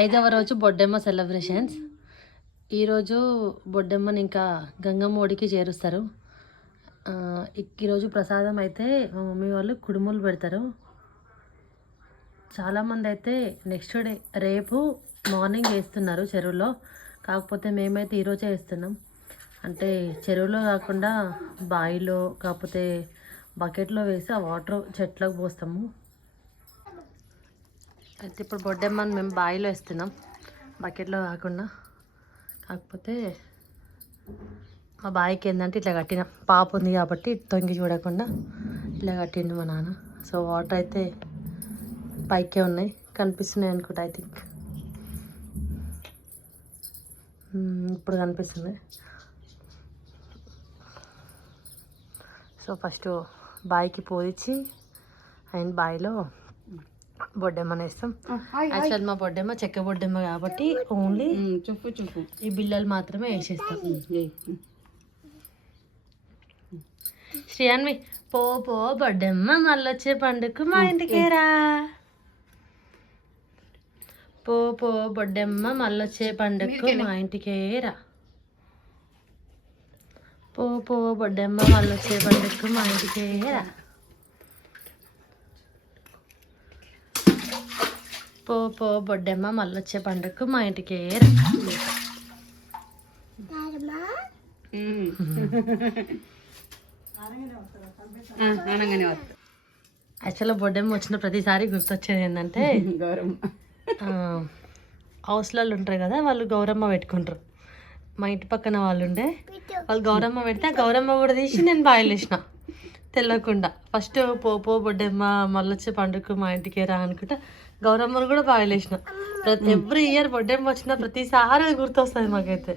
5వ రోజు బొడ్డెమ్మ సెలబ్రేషన్స్. ఈరోజు బొడ్డెమ్మని ఇంకా గంగమ్మ ఒడికి చేరుస్తారు. ఈరోజు ప్రసాదం అయితే మా మమ్మీ వాళ్ళు కుడుములు పెడతారు. చాలామంది అయితే నెక్స్ట్ డే రేపు మార్నింగ్ వేస్తున్నారు చెరువులో. కాకపోతే మేమైతే ఈరోజే వేస్తున్నాం. అంటే చెరువులో కాకుండా బావిలో కాకపోతే బకెట్లో వేసి ఆ వాటర్ చెట్లకు పోస్తాము. అయితే ఇప్పుడు బొడ్డెమ్మని మేము బావిలో వేస్తున్నాం, బకెట్లో కాకుండా. కాకపోతే మా బావికి ఏంటంటే ఇట్లా కట్టిన పాప ఉంది కాబట్టి తొంగి చూడకుండా ఇట్లా కట్టిండు మా నాన్న. సో వాటర్ అయితే పైకే ఉన్నాయి, కనిపిస్తున్నాయి అనుకుంటా. ఐ థింక్ ఇప్పుడు కనిపిస్తుంది. సో ఫస్ట్ బావికి పోయిచ్చి అండ్ బావిలో బొడ్డెమ్మని వేస్తాం. యాక్చువల్ మా బొడ్డెమ్మ చెక్క బొడ్డెమ్మ కాబట్టి ఓన్లీ ఈ బిల్లలు మాత్రమే వేసేస్తాం. శ్రీయాన్వి పో పో బొడ్డెమ్మ మళ్ళొచ్చే పండుగకు మా ఇంటికి రా. పో పో బొడ్డెమ్మ మళ్ళొచ్చే పండుగకు మా ఇంటికి రా. పో పో బొడ్డెమ్మ మళ్ళొచ్చే పండుగకు మా ఇంటికి రా. పో పో బొడ్డెమ్మ మళ్ళొచ్చే పండుగకు మా ఇంటికి రా. యాక్చువల్గా బొడ్డెమ్మ వచ్చిన ప్రతిసారి గుర్తొచ్చేది ఏంటంటే హౌస్లలో ఉంటారు కదా, వాళ్ళు గౌరమ్మ పెట్టుకుంటారు. మా ఇంటి పక్కన వాళ్ళు ఉండే, వాళ్ళు గౌరమ్మ పెడితే ఆ గౌరమ్మ కూడా తీసి నేను బాయిలు వేసిన తెలియకుండా. ఫస్ట్ పో పో బొడ్డెమ్మ మళ్ళొచ్చే పండుగకు మా ఇంటికి రా అనుకుంటా గౌరమ్మను కూడా బాయిలు వేసిన. ఎవ్రీ ఇయర్ బొడ్డెమ్మ వచ్చిన ప్రతిసారి అది గుర్తొస్తుంది మాకైతే.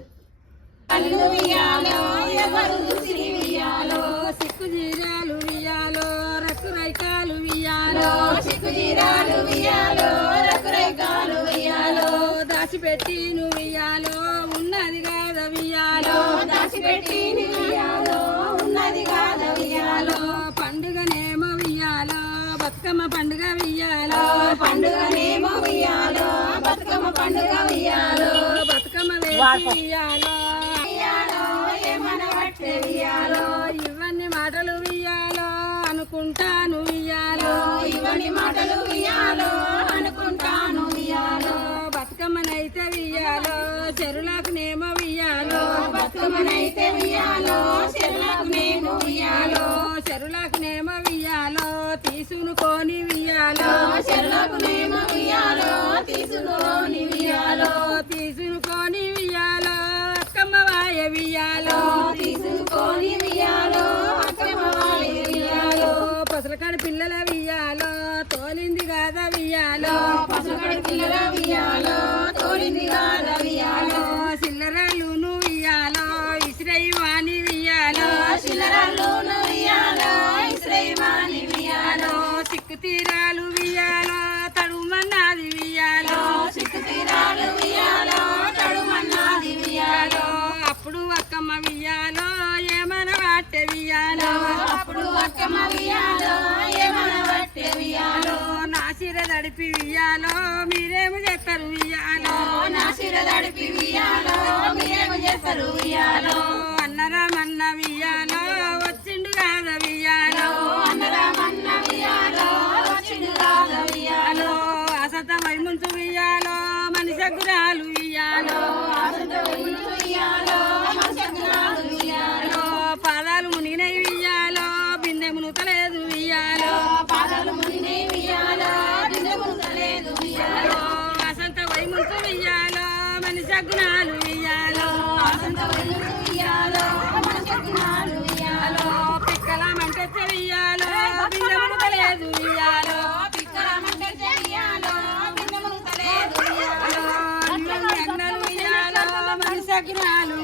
దాచిపెట్టి నువ్వు ఇయ్యాలో ఉన్నది కాద వియ్యాలో, దాచిపెట్టి నువ్వు ఉన్నది కాద వియ్యాలో. పండుగనేమో వియ్యాలో బతుకమ్మ పండుగ వియ్యాలో, పండుగనేమో వియ్యాలో బతుకమ్మ పండుగ వియ్యాలో. బతుకమ్మ వేసి వియ్యాలో ఏమన పట్టే వియ్యాలో. ఇవన్నీ మాటలు వియ్యాలో అనుకుంటాను వియ్యాలో, ఇవన్నీ మాటలు వియ్యాలో అనుకుంటాను వియ్యాలో. బతుకమ్మనైతే వియ్యాలో చెరువులకు నేమో వియ్యాలో, బతుకమ్మనైతే వియ్యాలో చెరువులకు నేమో వియ్యాలో. చెరువులకు నేమో వియ్యాలో తీసుకొని వియ్యాలో, చెరువులకు నేమో వియ్యాలో తీసుకొని వియ్యాలో. తీసుకొని వియ్యాలో అక్కమ్మ వాయ వియ్యాలో, తీసుకొని వియ్యాలో అక్కమ్మ వాయ వియ్యాలో. పసలకాడి పిల్లల వియ్యాలో తోలింది కాదా వియ్యాలో, పసలకాడి పిల్లల వియ్యాలో తోలింది కాదా వియ్యాలో. సిల్లరల్లును వియ్యాలో ఇస్రై వాణి వియ్యాలో, సిల్లరల్లును వియ్యాలో ఇస్రై వాణి వియ్యాలో. సిక్కు తీరాలు వియ్యాలో తడుమన్నది వియ్యాలో, సిక్కు తీరాలు వియ్యాలో తడుమన్నది వియ్యాలో. అప్పుడు అక్కమ్మ వియ్యాలో ఏమన వాటె వియ్యాలో, అప్పుడు అక్కమ్మ వియ్యాలో ఏమన వాటె వియ్యాలో. నాసిర దడిపి వియ్యాలో మీరేమి చేస్తారు వియ్యాలో, నాసిర దడిపి వియ్యాలో మీరేమి చేస్తారు వియ్యాలో. అన్నరామన్న వియ్యాలో వచ్చిండు కాద వియ్యాలో, అన్నరామన్న వియ్యాలో వచ్చిండు కాద వియ్యాలో. అసత వైముంచు వియ్యాలో మనిషి గురాలు వియ్యాలో, అసత వైముంచు వియ్యాలో మనిషి గురాలు వియ్యాలో. పాదాలు మునిగినై వియ్యాలో బిందె మునుతలేదు వియ్యాలో, పాదాలు మునిగినై వియ్యాలో బిందె మునుతలేదు వియ్యాలో. అసంత వైముంచు వియ్యాలో మనిషి గుణాలు వియ్యాలో, అసంత వైముంచు వియ్యాలో మనిషి గుణాలు వియ్యాలో. పిక్కల మంటే వియ్యాలో బిందె మునుతలేదు వియ్యాలో, పిక్కల మంటే వియ్యాలో బిందె మునుతలేదు వియ్యాలో. అన్నలు వియ్యాలో మనిషి గుణాలు